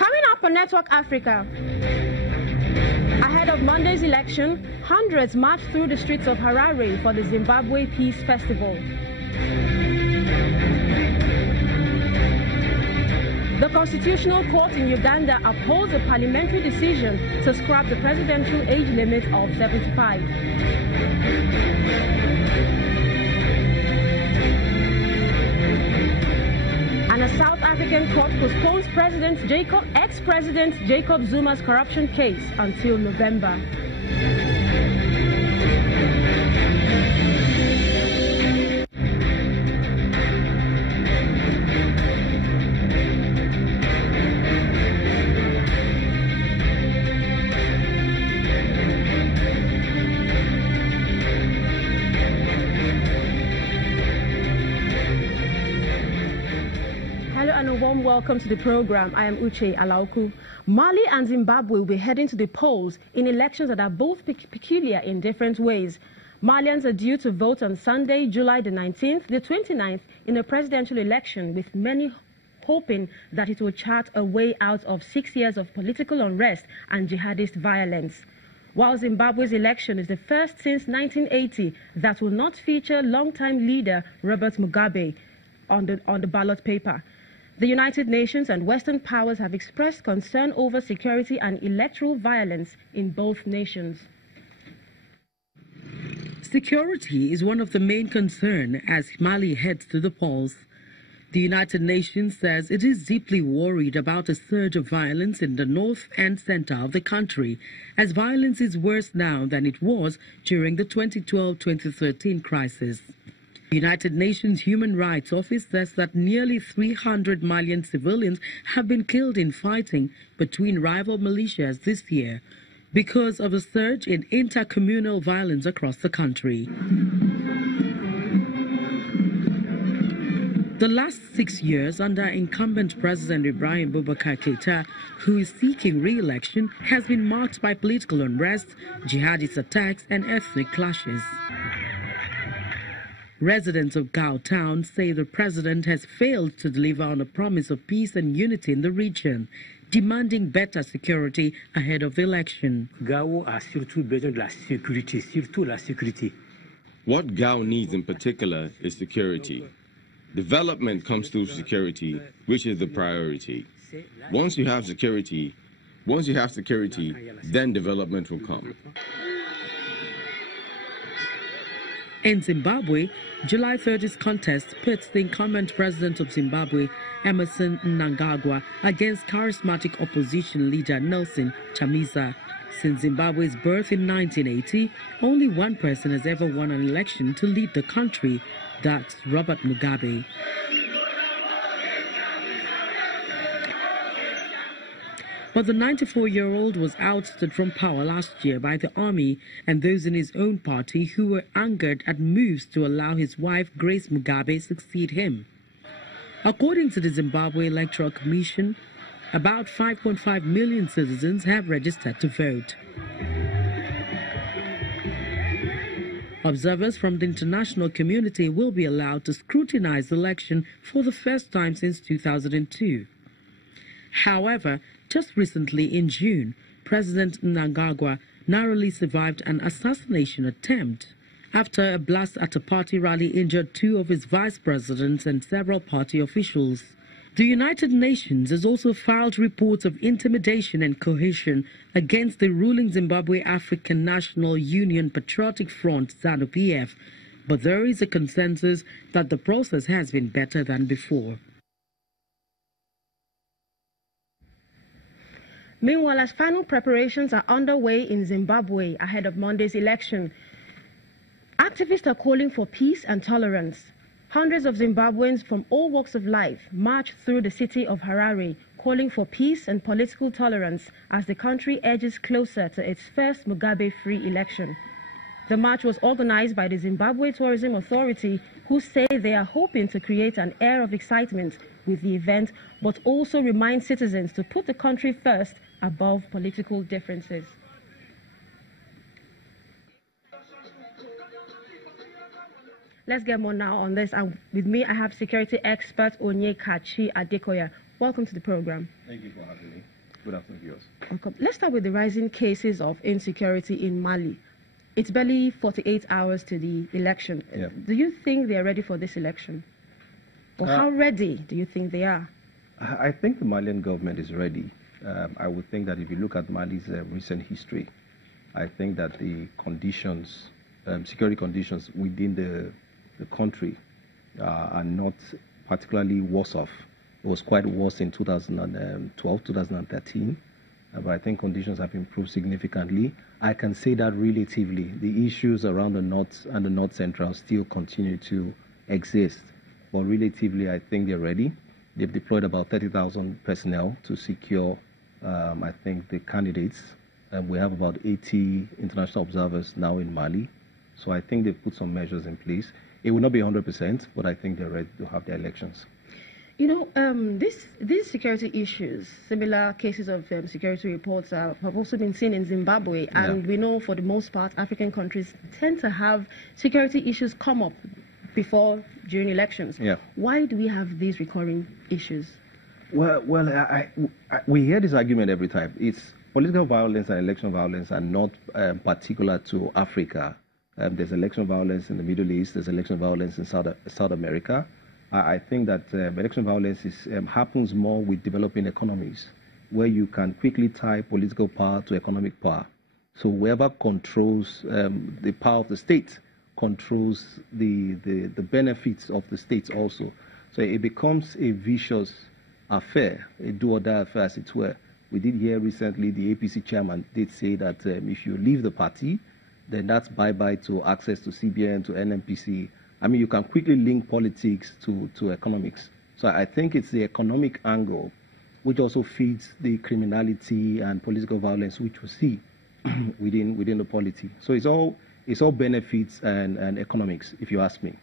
Coming up on Network Africa, ahead of Monday's election, hundreds marched through the streets of Harare for the Zimbabwe Peace Festival. The Constitutional Court in Uganda upholds a parliamentary decision to scrap the presidential age limit of 75. And a South African court postpones ex-President Jacob Zuma's corruption case until November. Welcome to the program. I am Uche Alauku. Mali and Zimbabwe will be heading to the polls in elections that are both peculiar in different ways. Malians are due to vote on Sunday, July the 19th, the 29th, in a presidential election, with many hoping that it will chart a way out of 6 years of political unrest and jihadist violence. While Zimbabwe's election is the first since 1980 that will not feature longtime leader Robert Mugabe on the ballot paper. The United Nations and Western powers have expressed concern over security and electoral violence in both nations. Security is one of the main concerns as Mali heads to the polls. The United Nations says it is deeply worried about a surge of violence in the north and center of the country, as violence is worse now than it was during the 2012-2013 crisis. The United Nations Human Rights Office says that nearly 300 Malian civilians have been killed in fighting between rival militias this year because of a surge in intercommunal violence across the country. The last 6 years under incumbent President Ibrahim Boubacar Keïta, who is seeking re-election, has been marked by political unrest, jihadist attacks and ethnic clashes. Residents of Gao town say the president has failed to deliver on a promise of peace and unity in the region, demanding better security ahead of the election. Gao a surtout besoin de la sécurité, surtout la sécurité. What Gao needs in particular is security. Development comes through security, which is the priority. Once you have security, then development will come. In Zimbabwe, July 30's contest pits the incumbent president of Zimbabwe, Emmerson Mnangagwa, against charismatic opposition leader Nelson Chamisa. Since Zimbabwe's birth in 1980, only one person has ever won an election to lead the country. That's Robert Mugabe. But the 94-year-old was ousted from power last year by the army and those in his own party who were angered at moves to allow his wife Grace Mugabe succeed him. According to the Zimbabwe Electoral Commission, about 5.5 million citizens have registered to vote. Observers from the international community will be allowed to scrutinize the election for the first time since 2002. However, just recently in June, President Mnangagwa narrowly survived an assassination attempt after a blast at a party rally injured two of his vice presidents and several party officials. The United Nations has also filed reports of intimidation and coercion against the ruling Zimbabwe African National Union Patriotic Front, ZANU-PF, but there is a consensus that the process has been better than before. Meanwhile, as final preparations are underway in Zimbabwe ahead of Monday's election, activists are calling for peace and tolerance. Hundreds of Zimbabweans from all walks of life marched through the city of Harare, calling for peace and political tolerance as the country edges closer to its first Mugabe-free election. The march was organized by the Zimbabwe Tourism Authority, who say they are hoping to create an air of excitement with the event, but also remind citizens to put the country first above political differences. Let's get more now on this. And with me, I have security expert Onyekachi Adekoya. Welcome to the program. Thank you for having me. Good afternoon, viewers. Welcome. Let's start with the rising cases of insecurity in Mali. It's barely 48 hours to the election. Yeah. Do you think they are ready for this election? Or how ready do you think they are? I think the Malian government is ready. I would think that if you look at Mali's recent history, I think that the conditions, security conditions within the country are not particularly worse off. It was quite worse in 2012, 2013. But I think conditions have improved significantly. I can say that relatively, the issues around the north and the north central still continue to exist. But relatively, I think they're ready. They've deployed about 30,000 personnel to secure, I think, the candidates. We have about 80 international observers now in Mali. So I think they've put some measures in place. It will not be 100%, but I think they're ready to have their elections. You know, these security issues, similar cases of security reports have also been seen in Zimbabwe. And we know for the most part, African countries tend to have security issues come up during elections. Yeah. Why do we have these recurring issues? Well, we hear this argument every time. It's political violence and election violence are not particular to Africa. There's election violence in the Middle East. There's election violence in South America. I think that election violence happens more with developing economies, where you can quickly tie political power to economic power. So whoever controls the power of the state controls the benefits of the state also. So it becomes a vicious affair, a do-or-die affair, as it were. We did hear recently the APC chairman did say that if you leave the party, then that's bye-bye to access to CBN, to NMPC. I mean, you can quickly link politics to economics. So I think it's the economic angle which also feeds the criminality and political violence which we see within the polity. So it's all benefits and economics, if you ask me.